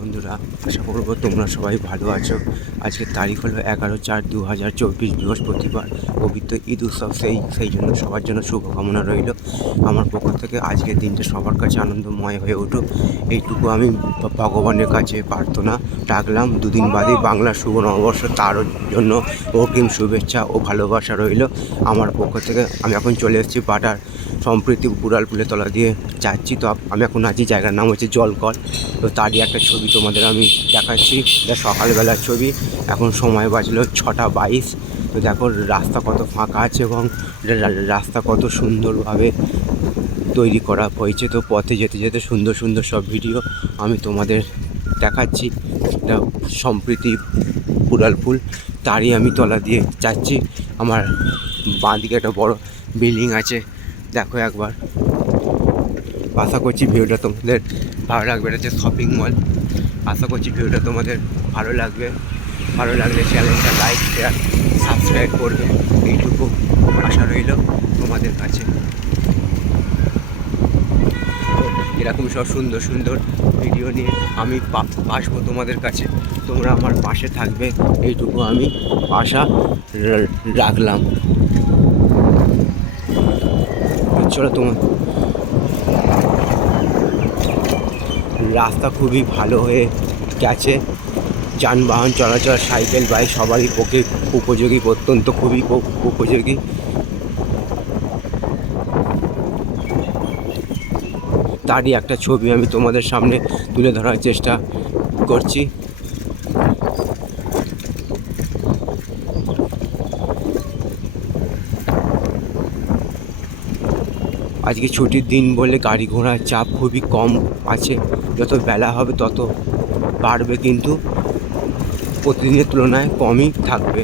বন্ধুরা, আশা করবো তোমরা সবাই ভালো আছো। আজকের তারিখ হলো 11/4/2024 বৃহস্পতিবার। পবিত্র ঈদ উৎসব, সেই জন্য সবার জন্য শুভকামনা রইল। আমার পক্ষ থেকে আজকের দিনটা সবার কাছে আনন্দময় হয়ে উঠুক, এইটুকু আমি ভগবানের কাছে প্রার্থনা রাখলাম। দুদিন বাদে বাংলা শুভ নববর্ষ, তার জন্য অগ্রিম শুভেচ্ছা ও ভালোবাসা রইল আমার পক্ষ থেকে। আমি এখন চলে এসেছি বাটার সম্প্রীতি বুড়ালপুলের তলা দিয়ে যাচ্ছি। তো আমি এখন আছি, জায়গার নাম হচ্ছে জলকল। তো তারই একটা ছবি তোমাদের আমি দেখাচ্ছি, এটা সকালবেলার ছবি। এখন সময় বাজলো 6:22। তো দেখো রাস্তা কত ফাঁকা আছে এবং রাস্তা কত সুন্দরভাবে তৈরি করা হয়েছে। তো পথে যেতে যেতে সুন্দর সুন্দর সব ভিডিও আমি তোমাদের দেখাচ্ছি। এটা সম্প্রীতি বুড়ালপুল, তারই আমি তলা দিয়ে যাচ্ছি। আমার বাঁ দিকে একটা বড় বিল্ডিং আছে, দেখো একবার। আশা করছি ভিডিওটা তোমাদের ভালো লাগবে। এটা হচ্ছে শপিং মল। আশা করছি ভিডিওটা তোমাদের ভালো লাগবে। ভালো লাগলে চ্যানেলটা লাইক, শেয়ার, সাবস্ক্রাইব করবে, এইটুকু আশা রইল তোমাদের কাছে। এরকম সব সুন্দর সুন্দর ভিডিও নিয়ে আমি আসবো তোমাদের কাছে। তোমরা আমার পাশে থাকবে, এইটুকু আমি আশা রাখলাম। চলো, তোমার রাস্তা খুবই ভালো হয়ে গেছে। যানবাহন চলাচল, সাইকেল, বাইক সবারই পক্ষে উপযোগী, অত্যন্ত খুবই উপযোগী। তারই একটা ছবি আমি তোমাদের সামনে তুলে ধরার চেষ্টা করছি। আজকে ছুটির দিন বলে গাড়ি ঘোড়ার চাপ খুবই কম আছে। যত বেলা হবে তত বাড়বে, কিন্তু প্রতিদিনের তুলনায় কমই থাকবে।